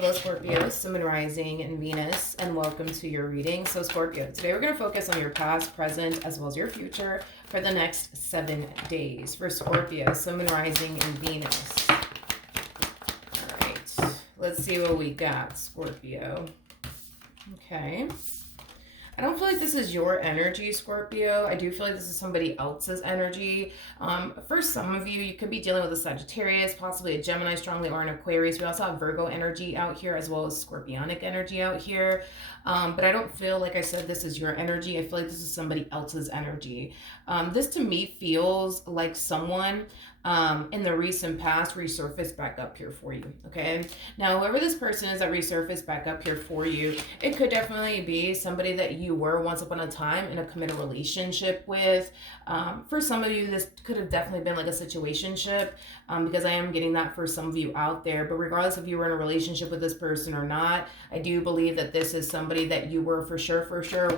Hello Scorpio, Sun, Moon, Rising, and Venus, and welcome to your reading. So Scorpio, today we're going to focus on your past, present, as well as your future for the next 7 days. For Scorpio, Sun, Moon, Rising, and Venus. All right, let's see what we got, Scorpio. Okay. I don't feel like this is your energy, Scorpio. I do feel like this is somebody else's energy. For some of you, you could be dealing with a Sagittarius, possibly a Gemini strongly, or an Aquarius. We also have Virgo energy out here, as well as Scorpionic energy out here. But I don't feel like I said this is your energy. I feel like this is somebody else's energy. This to me feels like someone in the recent past resurfaced back up here for you. Okay, now whoever this person is that resurfaced back up here for you, it could definitely be somebody that you were once upon a time in a committed relationship with. For some of you, this could have definitely been like a situationship, because I am getting that for some of you out there. But regardless if you were in a relationship with this person or not, I do believe that this is somebody that you were for sure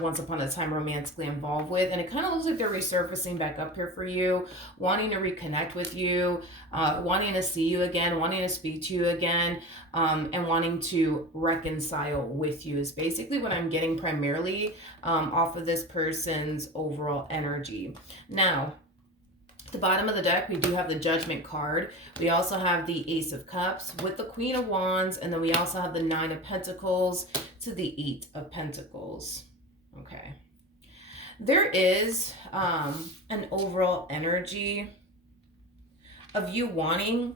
once upon a time romantically involved with, and it kind of looks like they're resurfacing back up here for you, wanting to reconnect with you, wanting to see you again, wanting to speak to you again, and wanting to reconcile with you is basically what I'm getting primarily off of this person's overall energy. Now, at the bottom of the deck, we do have the Judgment card. We also have the Ace of Cups with the Queen of Wands, and then we also have the Nine of Pentacles to the Eight of Pentacles. Okay. There is an overall energy of you wanting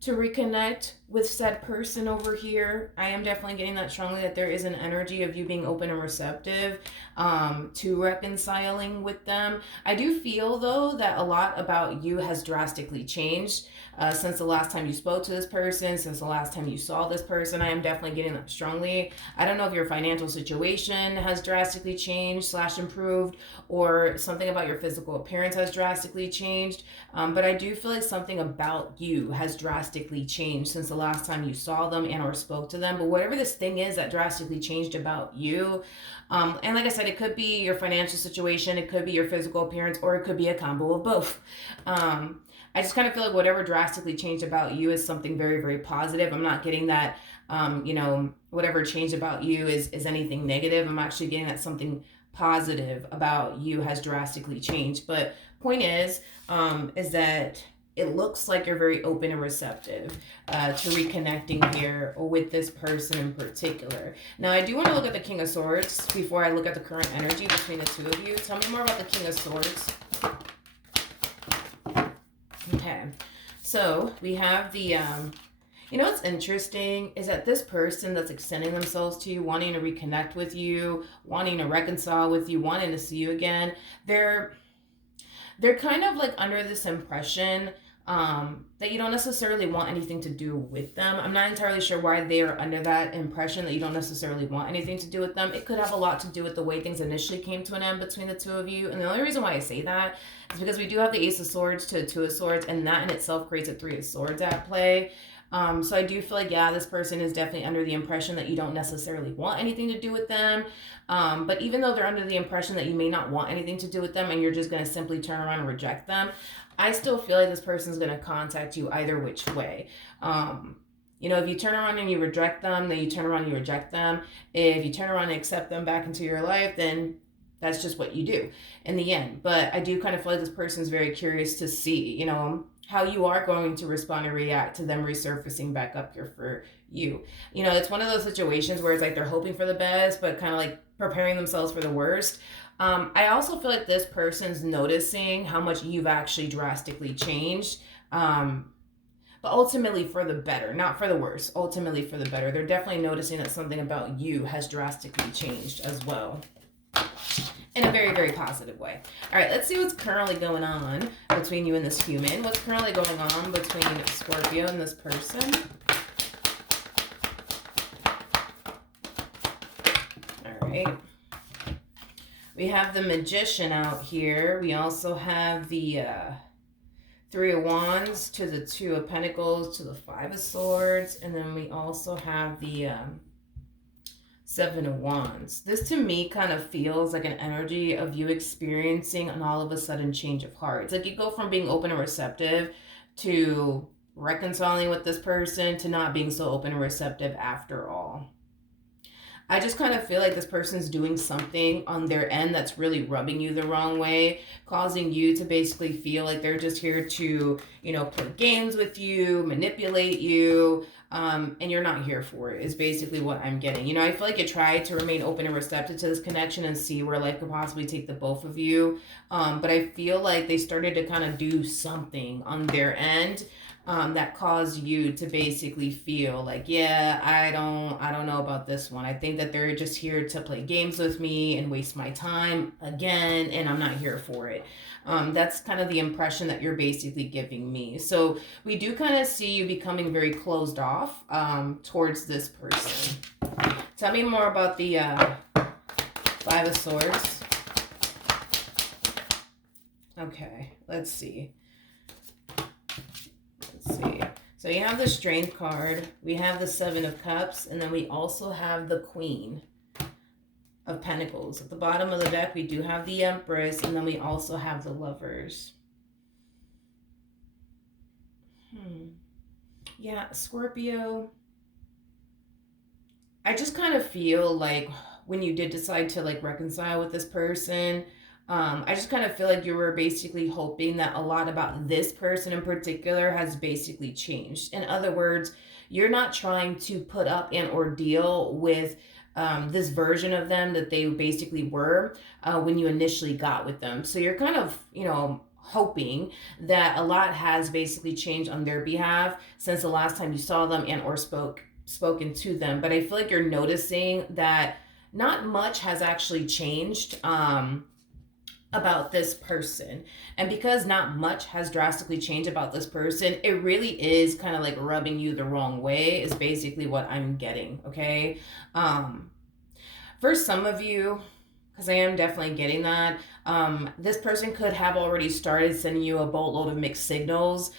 to reconnect with said person over here. I am definitely getting that strongly, that there is an energy of you being open and receptive to reconciling with them. I do feel though that a lot about you has drastically changed since the last time you spoke to this person, since the last time you saw this person. I am definitely getting that strongly. I don't know if your financial situation has drastically changed / improved, or something about your physical appearance has drastically changed, but I do feel like something about you has drastically changed since the last time you saw them and or spoke to them. But whatever this thing is that drastically changed about you, and like I said, it could be your financial situation, it could be your physical appearance, or it could be a combo of both. I just kind of feel like whatever drastically changed about you is something very, very positive. I'm not getting that, whatever changed about you is anything negative. I'm actually getting that something positive about you has drastically changed. But point is that it looks like you're very open and receptive to reconnecting here with this person in particular. Now, I do want to look at the King of Swords before I look at the current energy between the two of you. Tell me more about the King of Swords. Okay, so we have the, what's interesting is that this person that's extending themselves to you, wanting to reconnect with you, wanting to reconcile with you, wanting to see you again, they're kind of like under this impression that you don't necessarily want anything to do with them. I'm not entirely sure why they are under that impression that you don't necessarily want anything to do with them. It could have a lot to do with the way things initially came to an end between the two of you. And the only reason why I say that is because we do have the Ace of Swords to the Two of Swords, and that in itself creates a Three of Swords at play. So I do feel like, yeah, this person is definitely under the impression that you don't necessarily want anything to do with them. But even though they're under the impression that you may not want anything to do with them and you're just going to simply turn around and reject them, I still feel like this person's going to contact you either which way. If you turn around and you reject them, then you turn around and you reject them. If you turn around and accept them back into your life, then that's just what you do in the end. But I do kind of feel like this person's very curious to see, how you are going to respond and react to them resurfacing back up here for you. It's one of those situations where it's like they're hoping for the best, but kind of like preparing themselves for the worst. I also feel like this person's noticing how much you've actually drastically changed, but ultimately for the better, not for the worse, ultimately for the better. They're definitely noticing that something about you has drastically changed as well, in a very, very positive way. All right, let's see what's currently going on between you and this human. What's currently going on between Scorpio and this person? All right. We have the Magician out here. We also have the Three of Wands to the Two of Pentacles to the Five of Swords. And then we also have the Seven of Wands. This to me kind of feels like an energy of you experiencing an all of a sudden change of heart. It's like you go from being open and receptive to reconciling with this person to not being so open and receptive after all. I just kind of feel like this person's doing something on their end that's really rubbing you the wrong way, causing you to basically feel like they're just here to, you know, play games with you, manipulate you, and you're not here for it, is basically what I'm getting. You know, I feel like you tried to remain open and receptive to this connection and see where life could possibly take the both of you. But I feel like they started to kind of do something on their end that caused you to basically feel like, yeah, I don't know about this one. I think that they're just here to play games with me and waste my time again, and I'm not here for it. That's kind of the impression that you're basically giving me. So we do kind of see you becoming very closed off towards this person. Tell me more about the Five of Swords. Okay, let's see. So you have the Strength card, we have the Seven of Cups, and then we also have the Queen of Pentacles. At the bottom of the deck, we do have the Empress, and then we also have the Lovers. Yeah, Scorpio, I just kind of feel like when you did decide to like reconcile with this person, I just kind of feel like you were basically hoping that a lot about this person in particular has basically changed. In other words, you're not trying to put up an ordeal with this version of them that they basically were when you initially got with them. So you're kind of, you know, hoping that a lot has basically changed on their behalf since the last time you saw them and or spoken to them. But I feel like you're noticing that not much has actually changed about this person. And because not much has drastically changed about this person, it really is kind of like rubbing you the wrong way is basically what I'm getting. Okay. For some of you, because I am definitely getting that, this person could have already started sending you a boatload of mixed signals,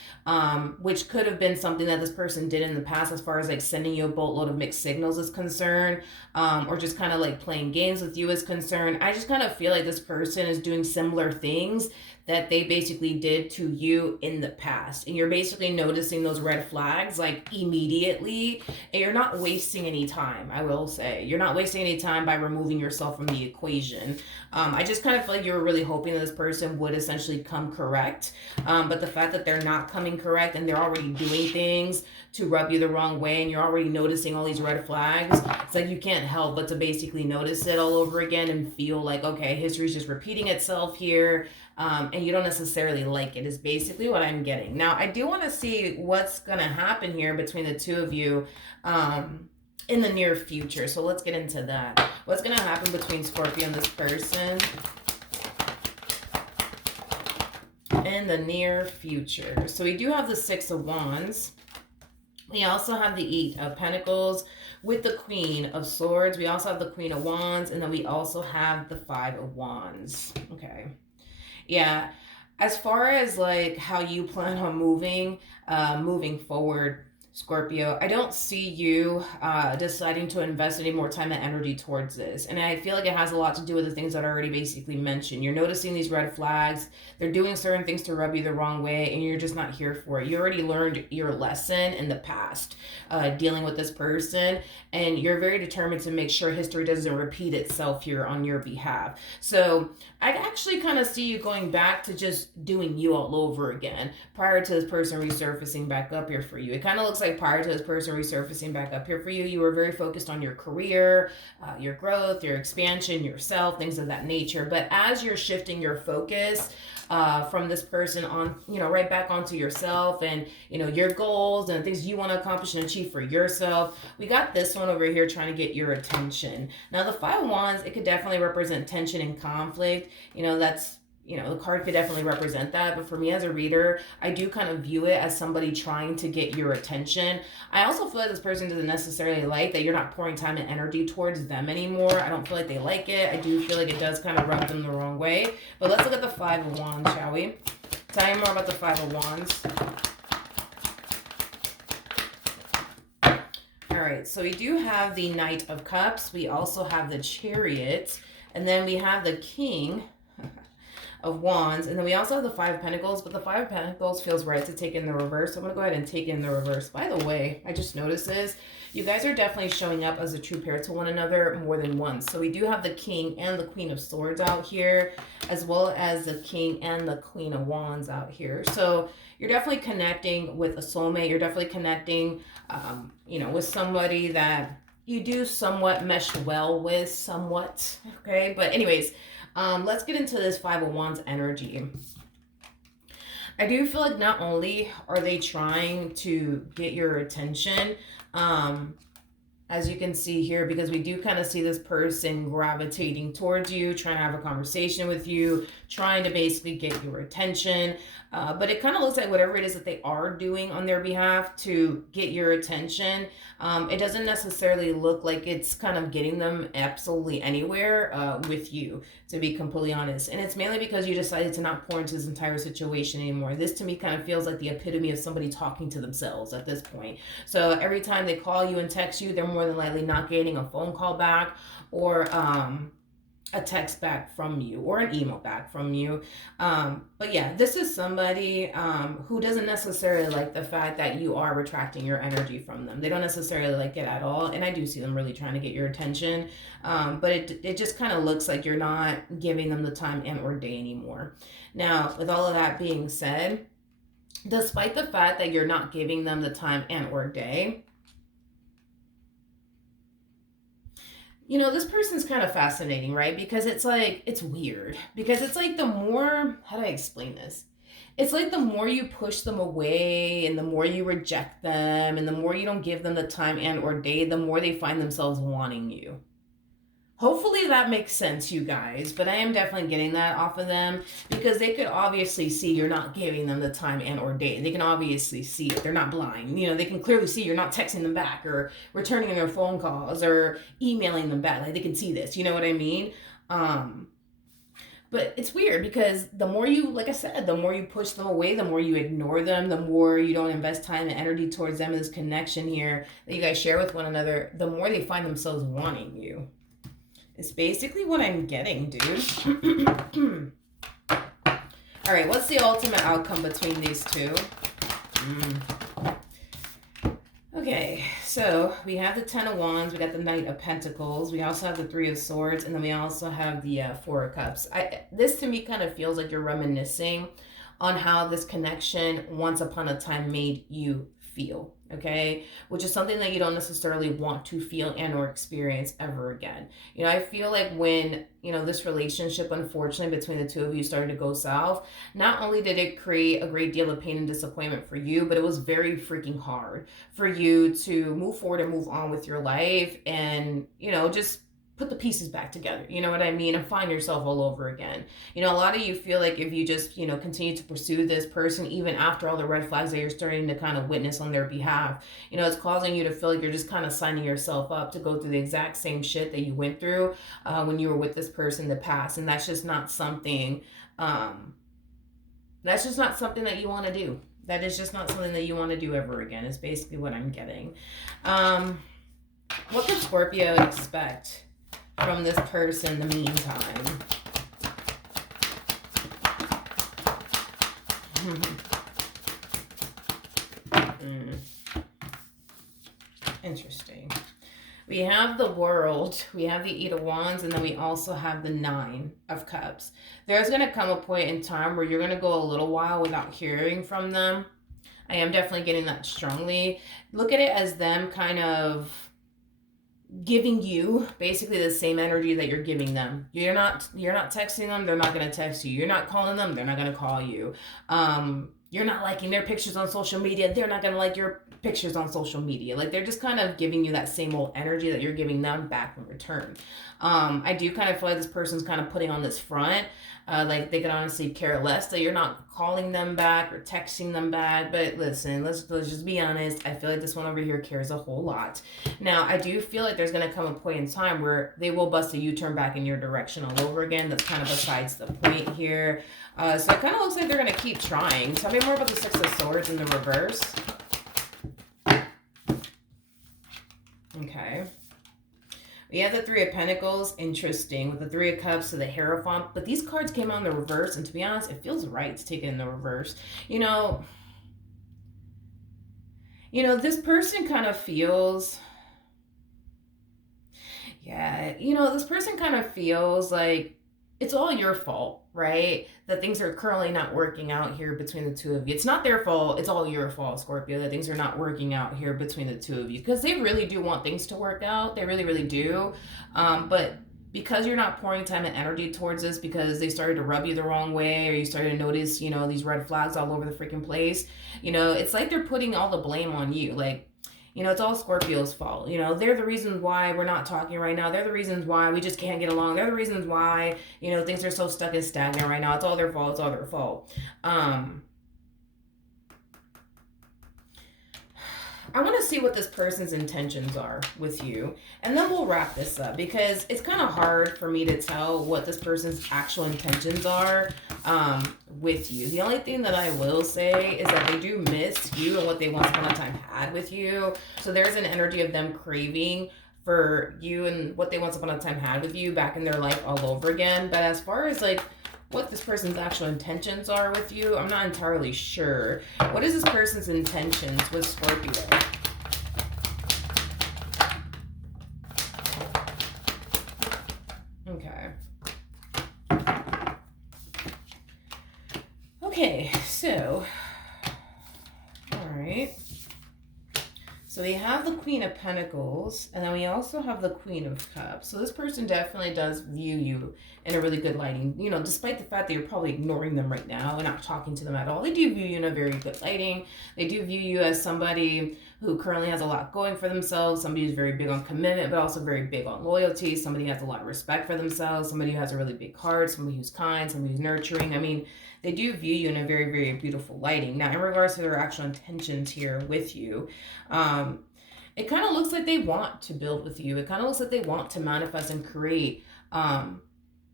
which could have been something that this person did in the past as far as like sending you a boatload of mixed signals is concerned, or just kind of like playing games with you is concerned. I just kind of feel like this person is doing similar things that they basically did to you in the past. And you're basically noticing those red flags like immediately, and you're not wasting any time. I will say you're not wasting any time by removing yourself from the equation. I just kind of feel like you were really hoping that this person would essentially come correct. But the fact that they're not coming correct and they're already doing things to rub you the wrong way and you're already noticing all these red flags, it's like you can't help but to basically notice it all over again and feel like, okay, history's just repeating itself here. And you don't necessarily like it is basically what I'm getting. Now, I do want to see what's going to happen here between the two of you in the near future. So let's get into that. What's going to happen between Scorpio and this person in the near future? So we do have the Six of Wands. We also have the Eight of Pentacles with the Queen of Swords. We also have the Queen of Wands, and then we also have the Five of Wands. Okay. Yeah, as far as like how you plan on moving forward, Scorpio, I don't see you deciding to invest any more time and energy towards this. And I feel like it has a lot to do with the things that I already basically mentioned. You're noticing these red flags. They're doing certain things to rub you the wrong way, and you're just not here for it. You already learned your lesson in the past dealing with this person, and you're very determined to make sure history doesn't repeat itself here on your behalf. So I actually kind of see you going back to just doing you all over again prior to this person resurfacing back up here for you. It kind of looks like prior to this person resurfacing back up here for you, you were very focused on your career, your growth, your expansion, yourself, things of that nature. But as you're shifting your focus from this person on, right back onto yourself and, your goals and things you want to accomplish and achieve for yourself, we got this one over here trying to get your attention. Now, the Five of Wands, it could definitely represent tension and conflict. That's the card could definitely represent that. But for me as a reader, I do kind of view it as somebody trying to get your attention. I also feel like this person doesn't necessarily like that you're not pouring time and energy towards them anymore. I don't feel like they like it. I do feel like it does kind of rub them the wrong way. But let's look at the Five of Wands, shall we? Tell me more about the Five of Wands. All right, so we do have the Knight of Cups. We also have the Chariot. And then we have the King of Wands. And then we also have the Five of Pentacles, but the Five of Pentacles feels right to take in the reverse. So I'm going to go ahead and take in the reverse. By the way, I just noticed this. You guys are definitely showing up as a true pair to one another more than once. So we do have the King and the Queen of Swords out here, as well as the King and the Queen of Wands out here. So you're definitely connecting with a soulmate. You're definitely connecting, you know, with somebody that you do somewhat mesh well with, somewhat. Okay, but anyways, let's get into this Five of Wands energy. I do feel like not only are they trying to get your attention, as you can see here, because we do kind of see this person gravitating towards you, trying to have a conversation with you, trying to basically get your attention. But it kind of looks like whatever it is that they are doing on their behalf to get your attention, it doesn't necessarily look like it's kind of getting them absolutely anywhere with you, to be completely honest. And it's mainly because you decided to not pour into this entire situation anymore. This to me kind of feels like the epitome of somebody talking to themselves at this point. So every time they call you and text you, they're more than likely not getting a phone call back or a text back from you or an email back from you. But yeah, this is somebody who doesn't necessarily like the fact that you are retracting your energy from them. They don't necessarily like it at all. And I do see them really trying to get your attention. But it just kind of looks like you're not giving them the time and or day anymore. Now, with all of that being said, despite the fact that you're not giving them the time and or day, you know, this person's kind of fascinating, right? Because it's like, it's weird. Because it's like the more, how do I explain this? It's like the more you push them away and the more you reject them and the more you don't give them the time and or day, the more they find themselves wanting you. Hopefully that makes sense, you guys, but I am definitely getting that off of them because they could obviously see you're not giving them the time and or day. They can obviously see it. They're not blind. You know, they can clearly see you're not texting them back or returning their phone calls or emailing them back. Like, they can see this. You know what I mean? But it's weird because the more you, like I said, the more you push them away, the more you ignore them, the more you don't invest time and energy towards them in this connection here that you guys share with one another, the more they find themselves wanting you. It's basically what I'm getting, dude. All right, what's the ultimate outcome between these two? Okay, so we have the Ten of Wands, we got the Knight of Pentacles, we also have the Three of Swords, and then we also have the Four of Cups. This to me kind of feels like you're reminiscing on how this connection once upon a time made you feel, okay? Which is something that you don't necessarily want to feel and or experience ever again. You know, I feel like when, you know, this relationship, unfortunately, between the two of you started to go south, not only did it create a great deal of pain and disappointment for you, but it was very freaking hard for you to move forward and move on with your life and, you know, just put the pieces back together, you know what I mean, and find yourself all over again. You know, a lot of you feel like if you just, you know, continue to pursue this person, even after all the red flags that you're starting to kind of witness on their behalf, you know, it's causing you to feel like you're just kind of signing yourself up to go through the exact same shit that you went through when you were with this person in the past. And that's just not something, that you want to do. That is just not something that you want to do ever again, is basically what I'm getting. What could Scorpio expect from this person in the meantime? Interesting. We have the World, we have the Eight of Wands, and then we also have the Nine of Cups. There's going to come a point in time where you're going to go a little while without hearing from them. I am definitely getting that strongly. Look at it as them kind of giving you basically the same energy that you're giving them. You're not texting them, they're not going to text you. You're not calling them, they're not going to call you. You're not liking their pictures on social media, they're not going to like your pictures on social media. Like, they're just kind of giving you that same old energy that you're giving them back in return. I do kind of feel like this person's kind of putting on this front, like they could honestly care less that you're not calling them back or texting them back. But listen, let's just be honest. I feel like this one over here cares a whole lot. Now, I do feel like there's going to come a point in time where they will bust a U-turn back in your direction all over again. That's kind of besides the point here. So it kind of looks like they're going to keep trying. Tell me more about the Six of Swords in the reverse. Okay. We have the Three of Pentacles, interesting, with the Three of Cups to the Hierophant. But these cards came out in the reverse, and to be honest, it feels right to take it in the reverse. This person kind of feels... Yeah, this person kind of feels like it's all your fault, right? That things are currently not working out here between the two of you. It's not their fault. It's all your fault, Scorpio, that things are not working out here between the two of you. Because they really do want things to work out. They really, really do. But because you're not pouring time and energy towards this, because they started to rub you the wrong way, or you started to notice, these red flags all over the freaking place, it's like they're putting all the blame on you. Like, it's all Scorpio's fault. They're the reasons why we're not talking right now. They're the reasons why we just can't get along. They're the reasons why, things are so stuck and stagnant right now. It's all their fault. It's all their fault. I want to see what this person's intentions are with you. And then we'll wrap this up, because it's kind of hard for me to tell what this person's actual intentions are with you. The only thing that I will say is that they do miss you and what they once upon a time had with you. So there's an energy of them craving for you and what they once upon a time had with you back in their life all over again. But as far as like what this person's actual intentions are with you, I'm not entirely sure. What is this person's intentions with Scorpio? Okay, so, all right. So we have the Queen of Pentacles, and then we also have the Queen of Cups. So this person definitely does view you in a really good lighting. Despite the fact that you're probably ignoring them right now and not talking to them at all, they do view you in a very good lighting. They do view you as somebody who currently has a lot going for themselves, somebody who's very big on commitment, but also very big on loyalty, somebody who has a lot of respect for themselves, somebody who has a really big heart, somebody who's kind, somebody who's nurturing. I mean, they do view you in a very, very beautiful lighting. Now, in regards to their actual intentions here with you, it kind of looks like they want to build with you. It kind of looks like they want to manifest and create a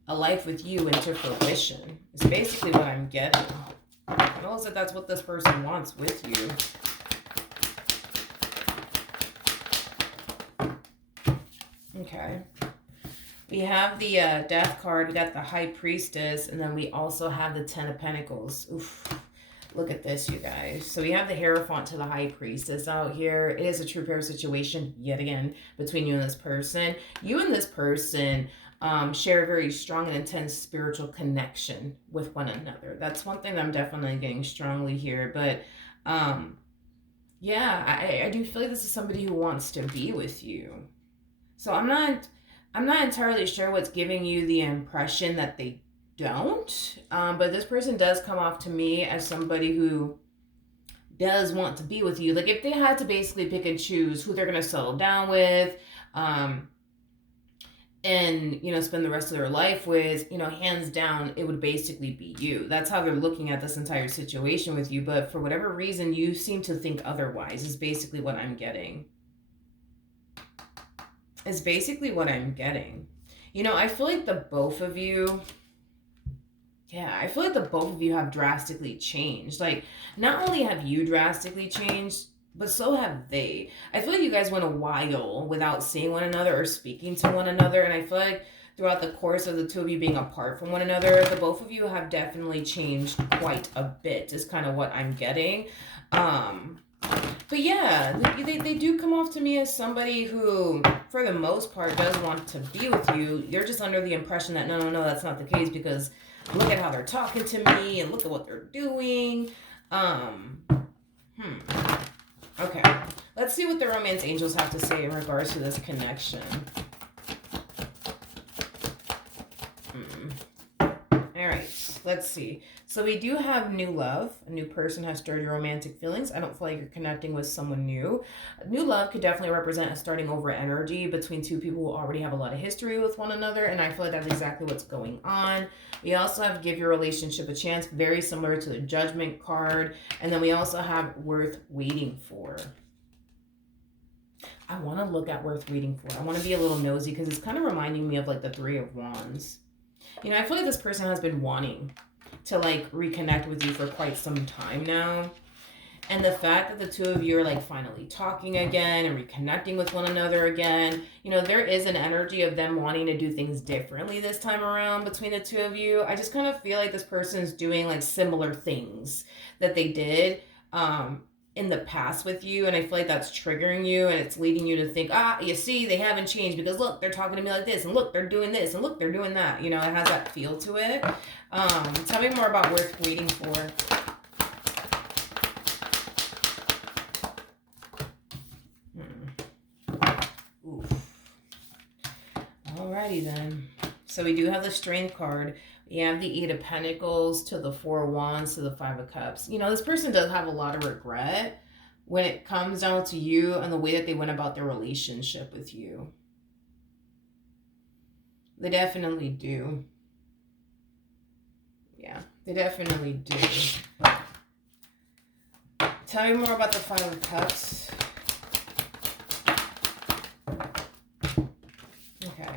life with you into fruition. It's basically what I'm getting. It kind of looks like that's what this person wants with you. Okay. We have the Death card, we got the High Priestess, and then we also have the Ten of Pentacles. Oof. Look at this, you guys. So we have the Hierophant to the High Priestess out here. It is a true pair situation, yet again, between you and this person. You and this person share a very strong and intense spiritual connection with one another. That's one thing that I'm definitely getting strongly here. But yeah, I do feel like this is somebody who wants to be with you. So I'm not entirely sure what's giving you the impression that they don't. But this person does come off to me as somebody who does want to be with you. Like if they had to basically pick and choose who they're going to settle down with, and, spend the rest of their life with, hands down, it would basically be you. That's how they're looking at this entire situation with you. But for whatever reason, you seem to think otherwise is basically what I'm getting. Is basically what I'm getting. I feel like the both of you have drastically changed. Like, not only have you drastically changed, but so have they. I feel like you guys went a while without seeing one another or speaking to one another, and I feel like throughout the course of the two of you being apart from one another, the both of you have definitely changed quite a bit, is kind of what I'm getting. But yeah, they do come off to me as somebody who, for the most part, does want to be with you. You're just under the impression that, no, that's not the case, because look at how they're talking to me and look at what they're doing. Okay, let's see what the romance angels have to say in regards to this connection. All right, let's see. So we do have new love. A new person has sturdy romantic feelings. I don't feel like you're connecting with someone new. New love could definitely represent a starting over energy between two people who already have a lot of history with one another, and I feel like that's exactly what's going on. We also have give your relationship a chance, very similar to the Judgment card. And then we also have worth waiting for. I want to look at worth waiting for. I want to be a little nosy because it's kind of reminding me of like the Three of Wands. I feel like this person has been wanting to like reconnect with you for quite some time now. And the fact that the two of you are like finally talking again and reconnecting with one another again, you know, there is an energy of them wanting to do things differently this time around between the two of you. I just kind of feel like this person is doing like similar things that they did in the past with you. And I feel like that's triggering you and it's leading you to think, you see, they haven't changed because look, they're talking to me like this and look, they're doing this and look, they're doing that. You know, it has that feel to it. Tell me more about worth waiting for. Alrighty then. So we do have the Strength card. We have the Eight of Pentacles to the Four of Wands to the Five of Cups. You know, this person does have a lot of regret when it comes down to you and the way that they went about their relationship with you. They definitely do. Yeah, they definitely do. Tell me more about the Five of Cups. Okay.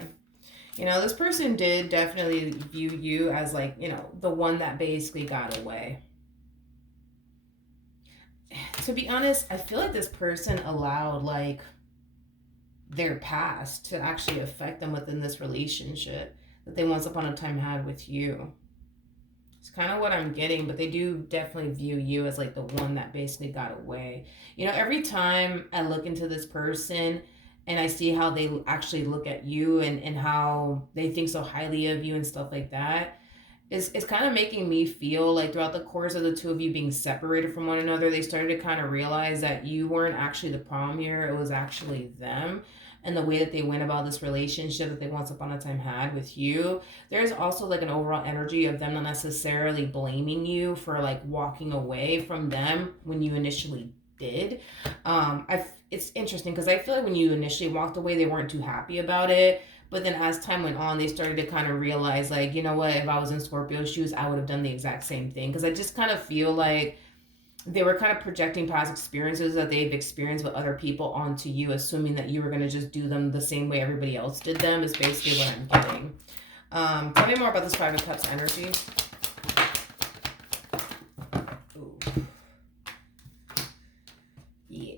You know, this person did definitely view you as like, you know, the one that basically got away. To be honest, I feel like this person allowed like their past to actually affect them within this relationship that they once upon a time had with you. It's kind of what I'm getting, but they do definitely view you as like the one that basically got away. You know, every time I look into this person and I see how they actually look at you and how they think so highly of you and stuff like that, it's kind of making me feel like throughout the course of the two of you being separated from one another, they started to kind of realize that you weren't actually the problem here. It was actually them and the way that they went about this relationship that they once upon a time had with you. There's also like an overall energy of them not necessarily blaming you for like walking away from them when you initially did. It's interesting because I feel like when you initially walked away, they weren't too happy about it. But then as time went on, they started to kind of realize, like, you know what, if I was in Scorpio's shoes, I would have done the exact same thing. Because I just kind of feel like they were kind of projecting past experiences that they've experienced with other people onto you, assuming that you were going to just do them the same way everybody else did them, is basically what I'm getting. Tell me more about this Five of Cups energy. Ooh. Yeah.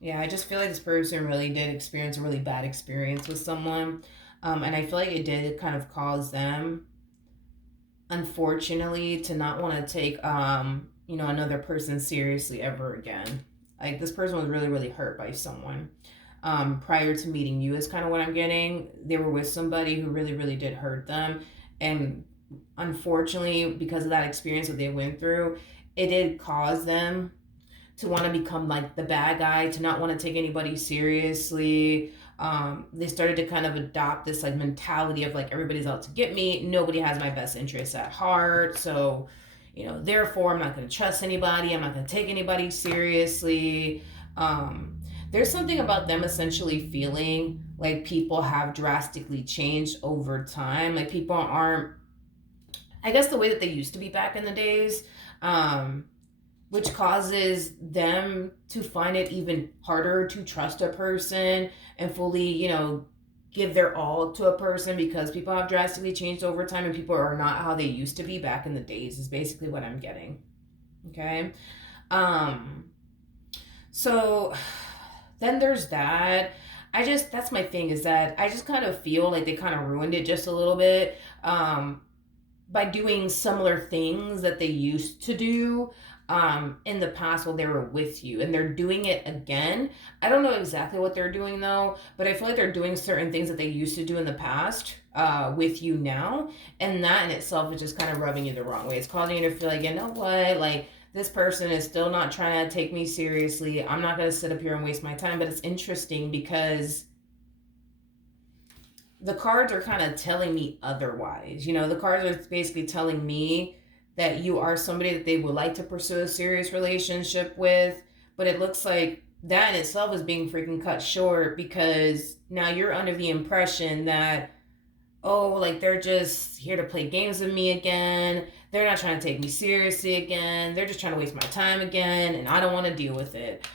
Yeah, I just feel like this person really did experience a really bad experience with someone. And I feel like it did kind of cause them, unfortunately, to not want to take, you know, another person seriously ever again. Like this person was really, really hurt by someone. Prior to meeting you is kind of what I'm getting. They were with somebody who really, really did hurt them. And unfortunately, because of that experience that they went through, it did cause them to want to become like the bad guy, to not want to take anybody seriously. They started to kind of adopt this like mentality of like everybody's out to get me. Nobody has my best interests at heart. So, you know, therefore I'm not going to trust anybody. I'm not going to take anybody seriously. There's something about them essentially feeling like people have drastically changed over time. Like people aren't, I guess, the way that they used to be back in the days. Which causes them to find it even harder to trust a person and fully, you know, give their all to a person because people have drastically changed over time and people are not how they used to be back in the days is basically what I'm getting. Okay. So then there's that. That's my thing, is that I just kind of feel like they kind of ruined it just a little bit by doing similar things that they used to do in the past while they were with you, and they're doing it again. I don't know exactly what they're doing though, but I feel like they're doing certain things that they used to do in the past with you now, and that in itself is just kind of rubbing you the wrong way. It's causing you to feel like, you know what, like this person is still not trying to take me seriously. I'm not going to sit up here and waste my time. But it's interesting because the cards are kind of telling me otherwise. You know, the cards are basically telling me that you are somebody that they would like to pursue a serious relationship with, but it looks like that in itself is being freaking cut short because now you're under the impression that, oh, like they're just here to play games with me again. They're not trying to take me seriously again. They're just trying to waste my time again, and I don't want to deal with it.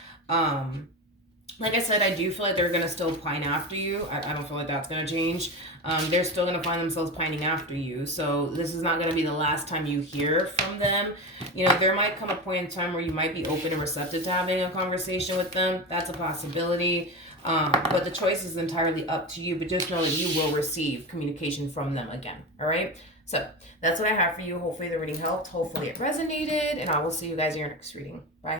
Like I said, I do feel like they're going to still pine after you. I don't feel like that's going to change. They're still going to find themselves pining after you. So this is not going to be the last time you hear from them. You know, there might come a point in time where you might be open and receptive to having a conversation with them. That's a possibility. But the choice is entirely up to you. But just know that you will receive communication from them again. All right? So that's what I have for you. Hopefully the reading helped. Hopefully it resonated. And I will see you guys in your next reading. Bye.